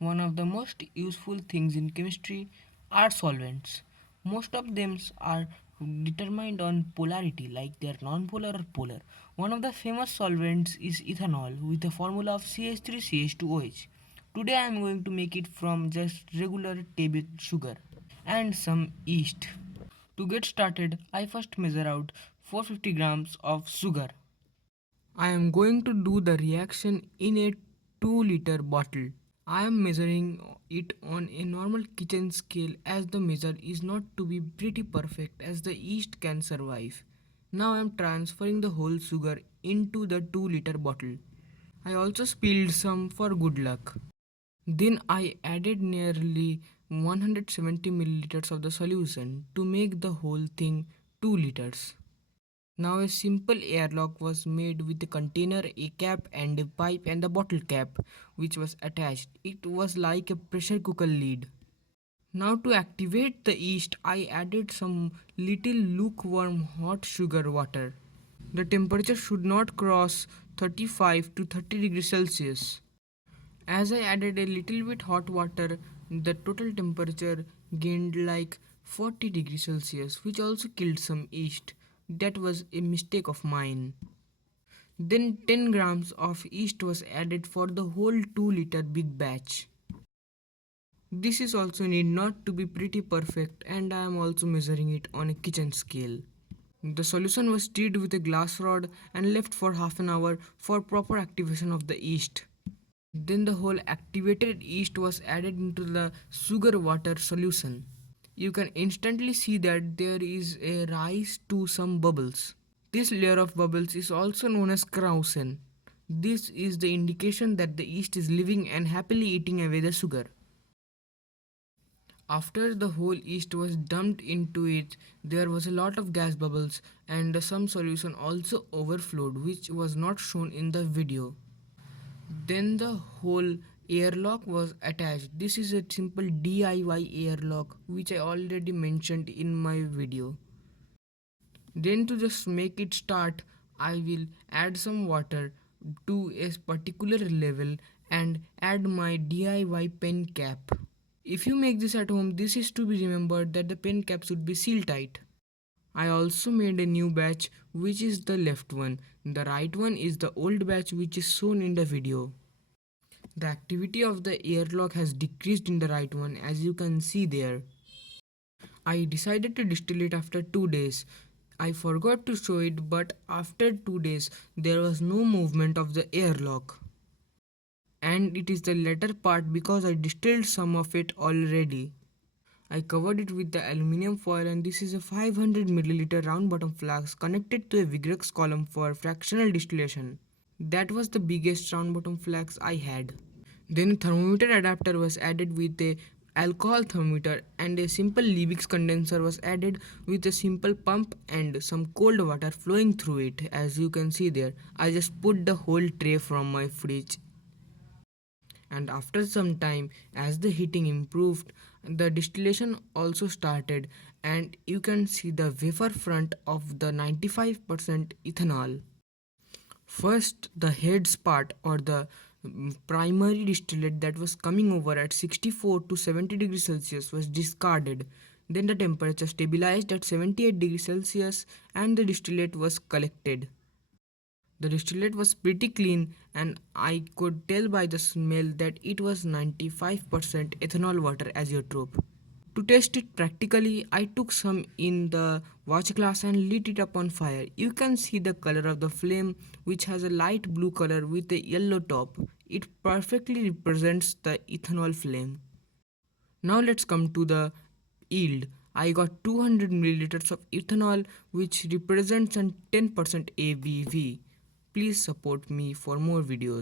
One of the most useful things in chemistry are solvents. Most of them are determined on polarity, like they are non-polar or polar. One of the famous solvents is ethanol with a formula of CH3CH2OH. Today I am going to make it from just regular table sugar and some yeast. To get started, I first measure out 450 grams of sugar. I am going to do the reaction in a 2-liter bottle. I am measuring it on a normal kitchen scale as the measure is not to be pretty perfect as the yeast can survive. Now I am transferring the whole sugar into the 2-liter bottle. I also spilled some for good luck. Then I added nearly 170 milliliters of the solution to make the whole thing 2 liters. Now a simple airlock was made with a container, a cap and a pipe and the bottle cap which was attached. It was like a pressure cooker lid. Now to activate the yeast I added some little lukewarm hot sugar water. The temperature should not cross 35 to 30 degrees Celsius. As I added a little bit hot water, the total temperature gained like 40 degrees Celsius, which also killed some yeast. That was a mistake of mine. Then 10 grams of yeast was added for the whole 2-liter big batch. This is also need not to be pretty perfect and I am also measuring it on a kitchen scale. The solution was stirred with a glass rod and left for half an hour for proper activation of the yeast. Then the whole activated yeast was added into the sugar water solution. You can instantly see that there is a rise to some bubbles. This layer of bubbles is also known as krausen. This is the indication that the yeast is living and happily eating away the sugar. After the whole yeast was dumped into it, there was a lot of gas bubbles and some solution also overflowed, which was not shown in the video. Then the whole airlock was attached. This is a simple DIY airlock which I already mentioned in my video. Then to just make it start, I will add some water to a particular level and add my DIY pen cap. If you make this at home, this is to be remembered that the pen cap should be seal tight. I also made a new batch which is the left one. The right one is the old batch which is shown in the video. The activity of the airlock has decreased in the right one as you can see there. I decided to distill it after 2 days. I forgot to show it but after 2 days there was no movement of the airlock. And it is the latter part because I distilled some of it already. I covered it with the aluminium foil and this is a 500 milliliter round bottom flask connected to a Vigrex column for fractional distillation. That was the biggest round bottom flask I had. Then a thermometer adapter was added with a alcohol thermometer and a simple Liebig's condenser was added with a simple pump and some cold water flowing through it. As you can see there, I just put the whole tray from my fridge. And after some time, as the heating improved, the distillation also started and you can see the wafer front of the 95% ethanol. First, the heads part or the primary distillate that was coming over at 64 to 70 degrees Celsius was discarded. Then the temperature stabilized at 78 degrees Celsius and the distillate was collected. The distillate was pretty clean and I could tell by the smell that it was 95% ethanol water azeotrope. To test it practically, I took some in the watch glass and lit it up on fire. You can see the color of the flame which has a light blue color with a yellow top. It perfectly represents the ethanol flame. Now let's come to the yield. I got 200 milliliters of ethanol which represents a 10% ABV. Please support me for more videos.